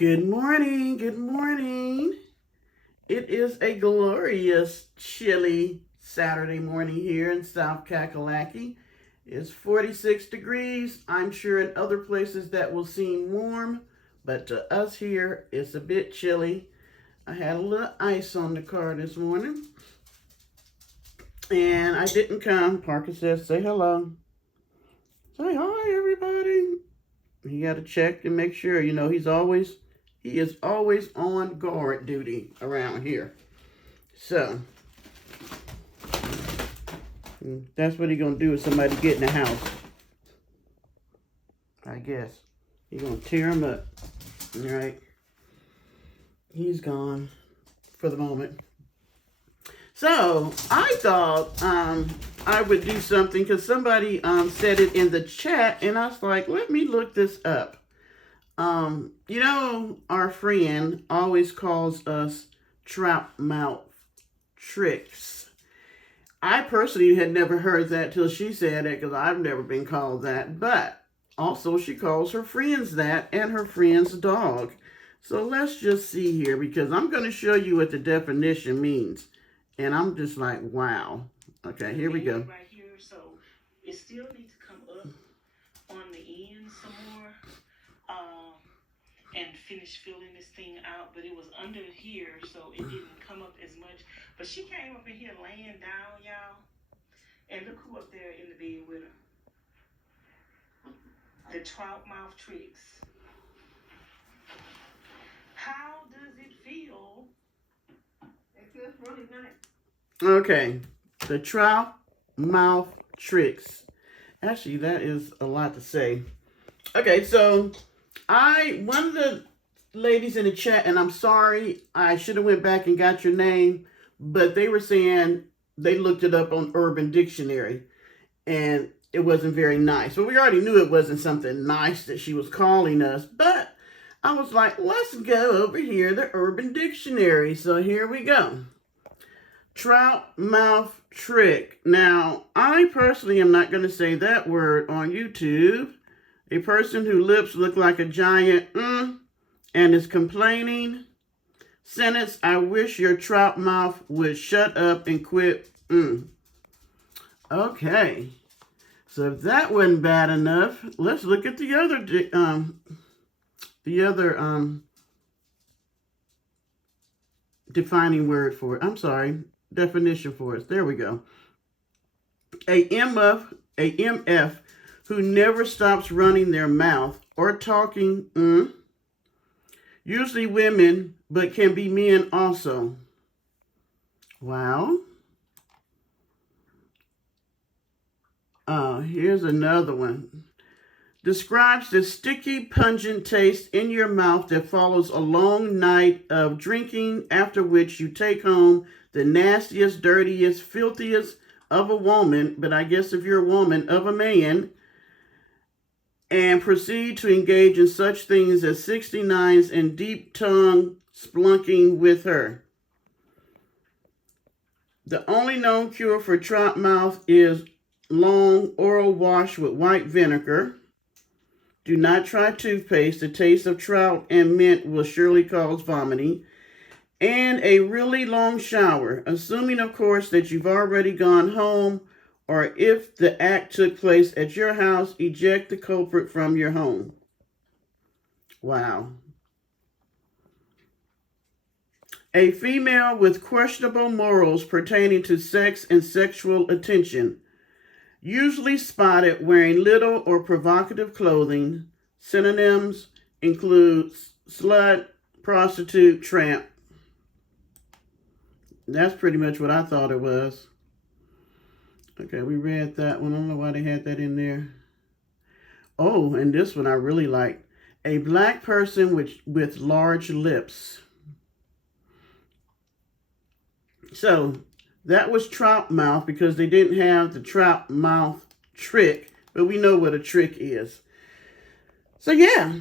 Good morning, good morning. It is a glorious, chilly Saturday morning here in South Kakalaki. It's 46 degrees. I'm sure in other places that will seem warm, but to us here, it's a bit chilly. I had a little ice on the car this morning, and I didn't come. Parker says, say hello. Say hi, everybody. You got to check and make sure, he is always on guard duty around here. So, that's what he's going to do if somebody get in the house. I guess. He's going to tear him up. All right. He's gone for the moment. So, I thought I would do something because somebody said it in the chat, and I was like, let me look this up. Our friend always calls us trout mouth tricks. I personally had never heard that till she said it because I've never been called that. But also she calls her friends that and her friend's dog. So let's just see here because I'm going to show you what the definition means. And I'm just like, wow. Okay, here we go. Right here, so it still needs to come up on the end some more. And finish filling this thing out, but it was under here, so it didn't come up as much. But she came up in here laying down, y'all. And look who up there in the bed with her. The trout mouth tricks. How does it feel? It feels really nice. Okay, the trout mouth tricks. Actually, that is a lot to say. Okay, so one of the ladies in the chat, and I'm sorry, I should have went back and got your name, but they were saying they looked it up on Urban Dictionary, and it wasn't very nice. Well, we already knew it wasn't something nice that she was calling us, but I was like, let's go over here to Urban Dictionary. So here we go. Trout mouth trick. Now, I personally am not going to say that word on YouTube. A person whose lips look like a giant and is complaining. Sentence, I wish your trout mouth would shut up and quit. Okay. So if that wasn't bad enough, let's look at the other defining word for it. I'm sorry, definition for it. There we go. A MF who never stops running their mouth or talking, usually women, but can be men also. Wow. Here's another one. Describes the sticky, pungent taste in your mouth that follows a long night of drinking, after which you take home the nastiest, dirtiest, filthiest of a woman, but I guess if you're a woman, of a man, and proceed to engage in such things as 69s and deep tongue splunking with her. The only known cure for trout mouth is long oral wash with white vinegar. Do not try toothpaste. The taste of trout and mint will surely cause vomiting. And a really long shower, assuming, of course, that you've already gone home, or if the act took place at your house, eject the culprit from your home. Wow. A female with questionable morals pertaining to sex and sexual attention, usually spotted wearing little or provocative clothing. Synonyms include slut, prostitute, tramp. That's pretty much what I thought it was. Okay, we read that one. I don't know why they had that in there. Oh, and this one I really like. A black person with large lips. So that was trout mouth because they didn't have the trout mouth trick, but we know what a trick is. So yeah,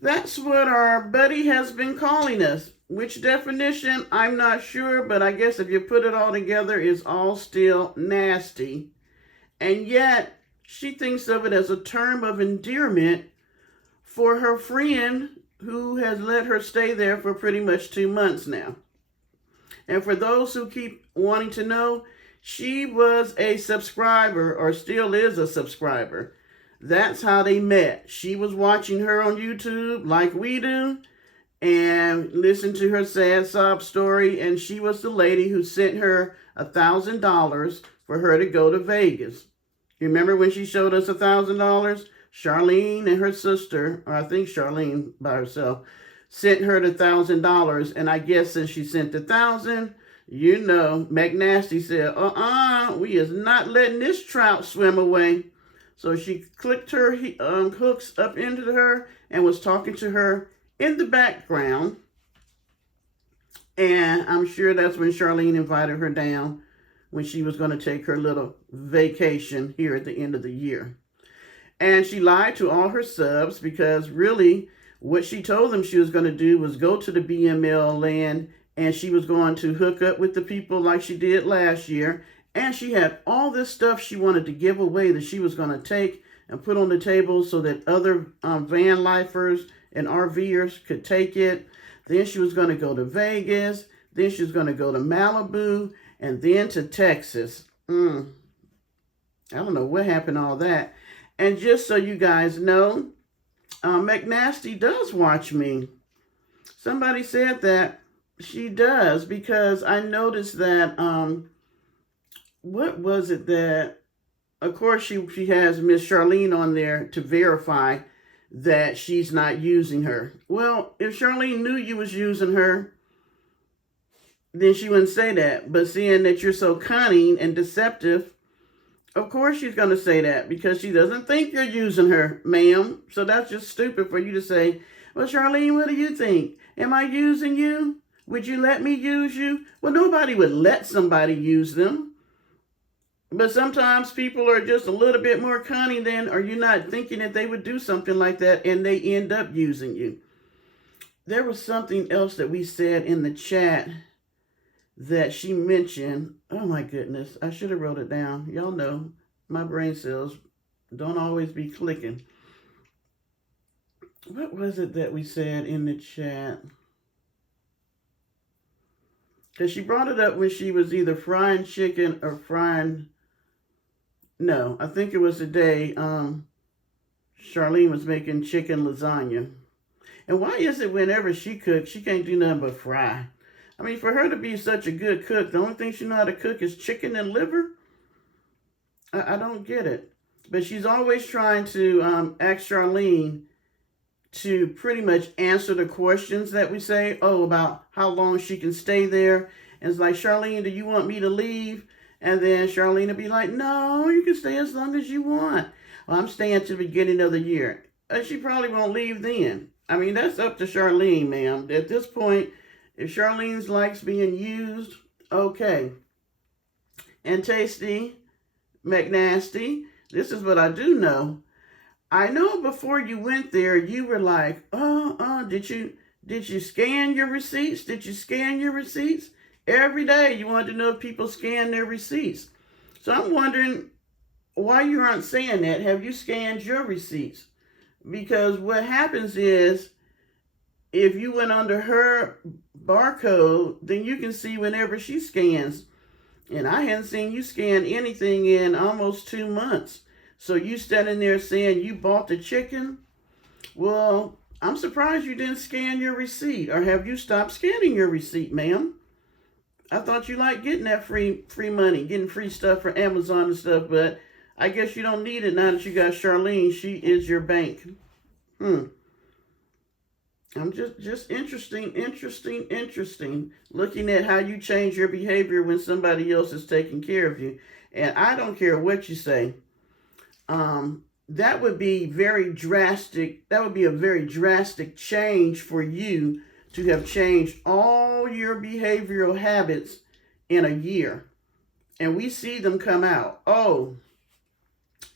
that's what our buddy has been calling us. Which definition, I'm not sure, but I guess if you put it all together, it's all still nasty. And yet, she thinks of it as a term of endearment for her friend who has let her stay there for pretty much 2 months now. And for those who keep wanting to know, she was a subscriber, or still is a subscriber. That's how they met. She was watching her on YouTube like we do and listened to her sad sob story. And she was the lady who sent her $1,000 for her to go to Vegas. You remember when she showed us $1,000? Charlene and her sister, or I think Charlene by herself, sent her the $1,000. And I guess since she sent the $1,000, you know, McNasty said, we is not letting this trout swim away. So she clicked her hooks up into her and was talking to her in the background. And I'm sure that's when Charlene invited her down when she was going to take her little vacation here at the end of the year. And she lied to all her subs because really what she told them she was going to do was go to the BML land and she was going to hook up with the people like she did last year. And she had all this stuff she wanted to give away that she was going to take and put on the table so that other van lifers and RVers could take it. Then she was going to go to Vegas. Then she was going to go to Malibu and then to Texas. I don't know what happened to all that. And just so you guys know, McNasty does watch me. Somebody said that she does because I noticed that, what was it that, of course, she has Miss Charlene on there to verify that she's not using her. Well, if Charlene knew you was using her, then she wouldn't say that. But seeing that you're so cunning and deceptive, of course she's going to say that because she doesn't think you're using her, ma'am. So that's just stupid for you to say, well, Charlene, what do you think? Am I using you? Would you let me use you? Well, nobody would let somebody use them. But sometimes people are just a little bit more cunning than, or you're not thinking that they would do something like that and they end up using you. There was something else that we said in the chat that she mentioned. Oh my goodness, I should have wrote it down. Y'all know my brain cells don't always be clicking. What was it that we said in the chat? Because she brought it up when she was either frying chicken or frying... No, I think it was the day Charlene was making chicken lasagna. And why is it whenever she cooks, she can't do nothing but fry? I mean, for her to be such a good cook, the only thing she know how to cook is chicken and liver? I don't get it. But she's always trying to ask Charlene to pretty much answer the questions that we say, about how long she can stay there. And it's like, Charlene, do you want me to leave? And then Charlene will be like, no, you can stay as long as you want. Well, I'm staying to the beginning of the year. She probably won't leave then. I mean, that's up to Charlene, ma'am. At this point, if Charlene likes being used, okay. And Tasty, McNasty, this is what I do know. I know before you went there, you were like, did you scan your receipts? Did you scan your receipts? Every day you wanted to know if people scan their receipts. So I'm wondering why you aren't saying that. Have you scanned your receipts? Because what happens is if you went under her barcode, then you can see whenever she scans. And I hadn't seen you scan anything in almost 2 months. So you standing there saying you bought the chicken? Well, I'm surprised you didn't scan your receipt. Or have you stopped scanning your receipt, ma'am? I thought you liked getting that free money, getting free stuff for Amazon and stuff, but I guess you don't need it now that you got Charlene. She is your bank. I'm just interesting, looking at how you change your behavior when somebody else is taking care of you. And I don't care what you say. That would be very drastic. That would be a very drastic change for you to have changed all your behavioral habits in a year. And we see them come out.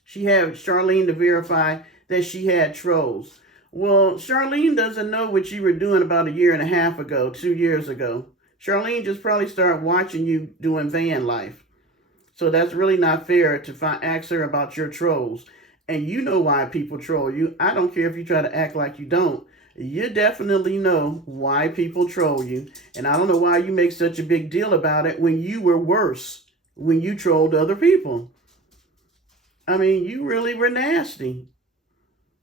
She had Charlene to verify that she had trolls. Well, Charlene doesn't know what you were doing about 1.5 years ago, 2 years ago. Charlene just probably started watching you doing van life. So that's really not fair to ask her about your trolls. And you know why people troll you. I don't care if you try to act like you don't. you definitely know why people troll you. And I don't know why you make such a big deal about it when you were worse, when you trolled other people. I mean, you really were nasty.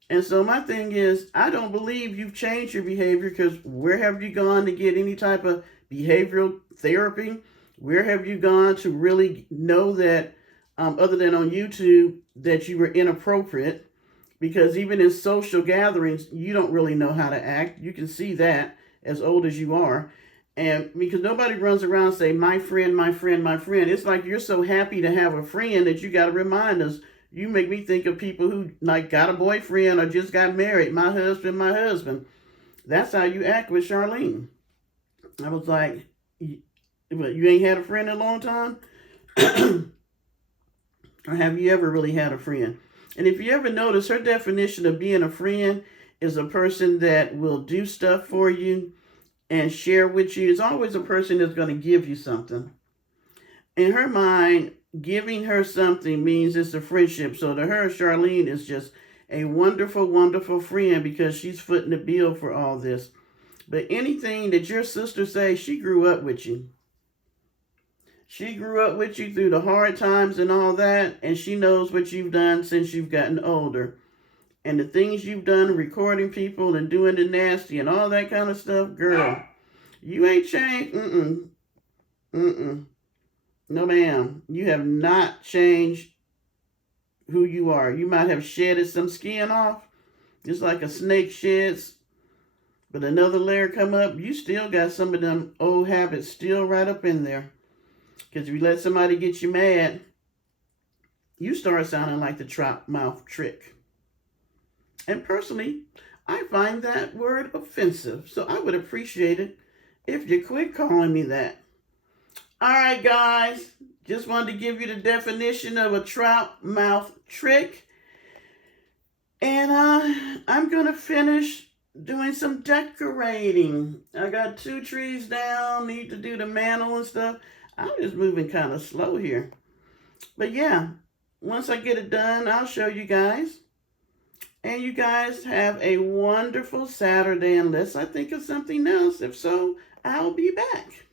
And so my thing is, I don't believe you've changed your behavior, because where have you gone to get any type of behavioral therapy? Where have you gone to really know that, other than on YouTube, that you were inappropriate? Because even in social gatherings, you don't really know how to act. You can see that as old as you are. And because nobody runs around and say, my friend, my friend, my friend. It's like you're so happy to have a friend that you got to remind us. You make me think of people who like got a boyfriend or just got married. My husband, my husband. That's how you act with Charlene. I was like, you ain't had a friend in a long time? Or have you ever really had a friend? And if you ever notice, her definition of being a friend is a person that will do stuff for you and share with you. It's always a person that's going to give you something. In her mind, giving her something means it's a friendship. So to her, Charlene is just a wonderful, wonderful friend because she's footing the bill for all this. But anything that your sister says, she grew up with you. She grew up with you through the hard times and all that, and she knows what you've done since you've gotten older. And the things you've done, recording people and doing the nasty and all that kind of stuff, girl, you ain't changed. Mm-mm. No, ma'am. You have not changed who you are. You might have shedded some skin off, just like a snake sheds, but another layer come up, you still got some of them old habits still right up in there. Because if you let somebody get you mad, you start sounding like the trout mouth trick. And personally, I find that word offensive. So I would appreciate it if you quit calling me that. All right, guys. Just wanted to give you the definition of a trout mouth trick. And I'm going to finish doing some decorating. I got 2 trees down, need to do the mantle and stuff. I'm just moving kind of slow here. But yeah, once I get it done, I'll show you guys. And you guys have a wonderful Saturday, unless I think of something else. If so, I'll be back.